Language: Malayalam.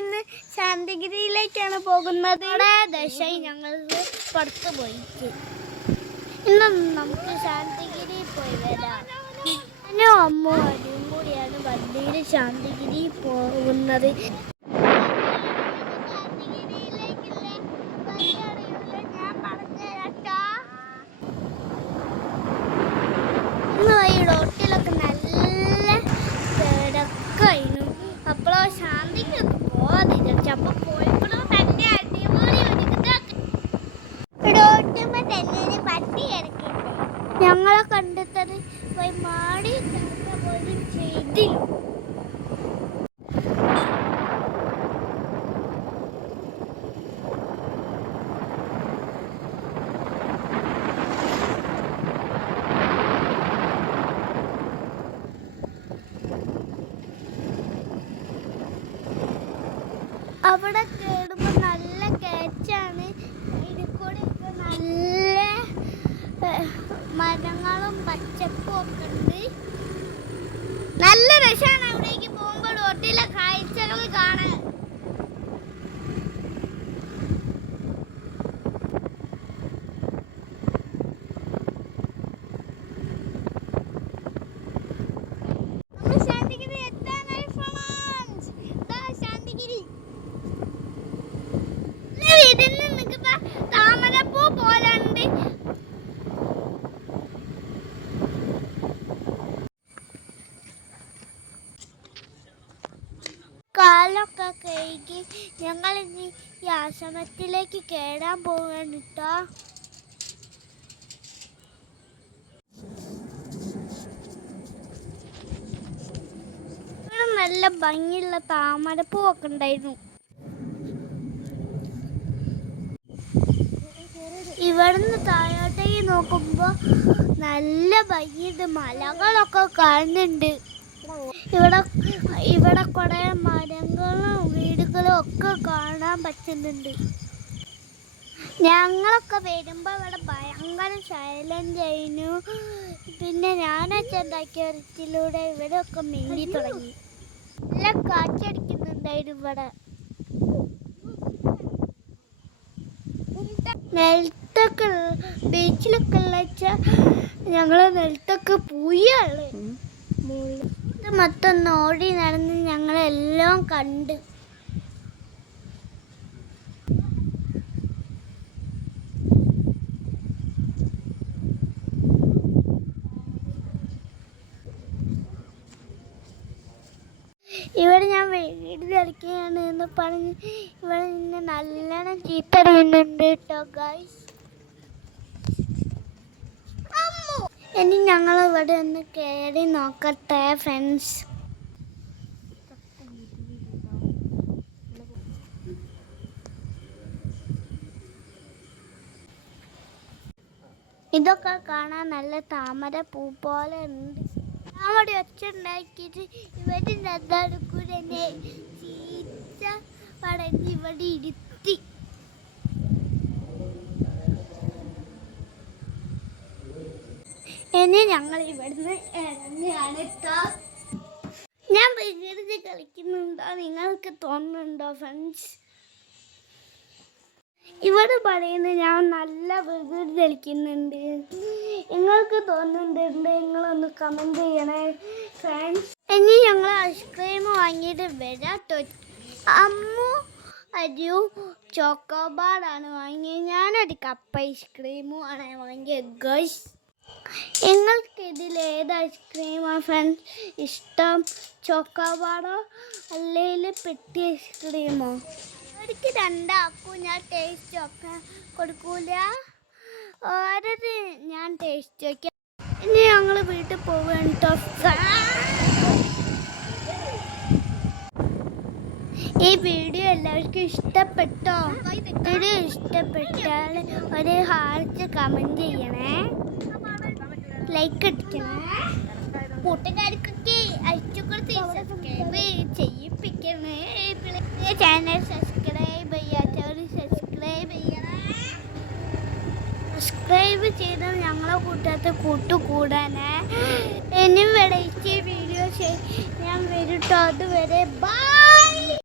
ഇന്ന് ശാന്തിഗിരിയിലേക്കാണ് പോകുന്നത്. ദശ ഞങ്ങൾ പുറത്ത് പോയി ഇന്ന് നമുക്ക് ശാന്തിഗിരി പോയി വരാം. അമ്മ അടിയും കൂടിയാണ് വണ്ടിയിൽ ശാന്തിഗിരി പോകുന്നത്. ഞങ്ങളെ കണ്ടെത്തത് പോയി മാടി പോലും ചെയ്തില്ല. അവിടെ കേടുമ്പോൾ നല്ല കേച്ചാണ് ഇരിക്കൂടെ നല്ല മരങ്ങളും പച്ചപ്പും ഒക്കെ ഉണ്ട്. നല്ല രസമാണ് കാലൊക്കെ കഴുകി ഞങ്ങൾ ഇനി ഈ ആശ്രമത്തിലേക്ക് കയറാൻ പോവുകയാണ് കേട്ടോ നല്ല ഭംഗിയുള്ള താമരപ്പൂവൊക്കെ ഉണ്ടായിരുന്നു. ഇവിടുന്ന് താഴോട്ടേക്ക് നോക്കുമ്പോ നല്ല ഭംഗിയുണ്ട്. മലകളൊക്കെ കാണുന്നുണ്ട്. ഇവിടെ ഇവിടെ കുറെ മരങ്ങളും വീടുകളും ഒക്കെ കാണാൻ പറ്റുന്നുണ്ട്. ഞങ്ങളൊക്കെ വരുമ്പോൾ ഇവിടെ ഭയങ്കര സൈലന്റ് ആയിരുന്നു. പിന്നെ ഞാനൊക്കെ ഞാനച്ഛൻ ഇവിടെ ഒക്കെ മീനി തുടങ്ങി. നല്ല കാറ്റടിക്കുന്നുണ്ടായിരുന്നു ഇവിടെ. നെൽത്തൊക്കെ ബീച്ചിലൊക്കെ ഉള്ള ഞങ്ങൾ നെൽത്തൊക്കെ പൂയാണ് ഇത് മൊത്തം ഓടി നടന്ന് ഞങ്ങളെല്ലാം കണ്ട്. ഇവിടെ ഞാൻ വീട് കളിക്കുകയാണ് എന്ന് പറഞ്ഞ് ഇവിടെ നിന്ന് നല്ലോണം ചീത്തറിയുന്നുണ്ട് കേട്ടോ ഗൈസ് ഇനി ഞങ്ങൾ ഇവിടെ ഒന്ന് കയറി നോക്കട്ടെ ഫ്രണ്ട്സ് ഇതൊക്കെ കാണാൻ നല്ല താമര പൂ പോലെ ഉണ്ട്. അവിടെ ഒച്ചുണ്ടാക്കിയിട്ട് ഇവരുടെ നടുക്കൂടെ എന്നെ ചീത്ത പടഞ്ഞ് ഇവിടെ ഇരുത്തി ഇനി ഞങ്ങൾ ഇവിടുന്ന് ഇറങ്ങുകയാണ്. ഞാൻ പ്രകൃതി കളിക്കുന്നുണ്ടോ? നിങ്ങൾക്ക് തോന്നുന്നുണ്ടോ ഫ്രണ്ട്സ് ഇവിടെ പറയുന്നത് ഞാൻ നല്ല പ്രകൃതി കളിക്കുന്നുണ്ട്. നിങ്ങൾക്ക് തോന്നുന്നുണ്ട് നിങ്ങളൊന്ന് കമന്റ് ചെയ്യണേ ഫ്രണ്ട്സ് ഇനി ഞങ്ങൾ ഐസ്ക്രീം വാങ്ങിയിട്ട് വരാട്ടോ അമ്മു ചോക്കോബാർ ചോക്കോബാറാണ് വാങ്ങിയത്. ഞാനൊരു കപ്പ് ഐസ്ക്രീമും ആണ് വാങ്ങിയത് ഗൈസ് നിങ്ങൾക്ക് ഇതിൽ ഏത് ഐസ്ക്രീമാണ് ഫ്രണ്ട്സ് ഇഷ്ടം ചോക്കോബാറോ അല്ലെങ്കിൽ പെട്ടി ഐസ്ക്രീമോ? എനിക്ക് രണ്ടാക്കും. ഞാൻ ടേസ്റ്റ് ഒക്കെ കൊടുക്കൂല. ഓരത് ഞാൻ ടേസ്റ്റ് വയ്ക്കാം ഇനി ഞങ്ങൾ വീട്ടിൽ പോവുകയാണ്. ഈ വീഡിയോ എല്ലാവർക്കും ഇഷ്ടപ്പെട്ടോ? വീഡിയോ ഇഷ്ടപ്പെട്ടാൽ ഒരു ഹാർട്ട് കമന്റ് ചെയ്യണേ. ലൈക്ക് അടിക്കണം. കൂട്ടുകാർക്കൊക്കെ അയച്ചു കൊടുത്ത് സബ്സ്ക്രൈബ് ചെയ്യിപ്പിക്കണേ. ചാനൽ സബ്സ്ക്രൈബ് ചെയ്യാത്തവർ സബ്സ്ക്രൈബ് ചെയ്യണം. സബ്സ്ക്രൈബ് ചെയ്താൽ ഞങ്ങളെ കൂട്ടത്തെ കൂട്ടുകൂടാനേ. ഇനിയും വെറൈറ്റി വീഡിയോ ഞാൻ വരും ട്ടോ അതുവരെ ബൈ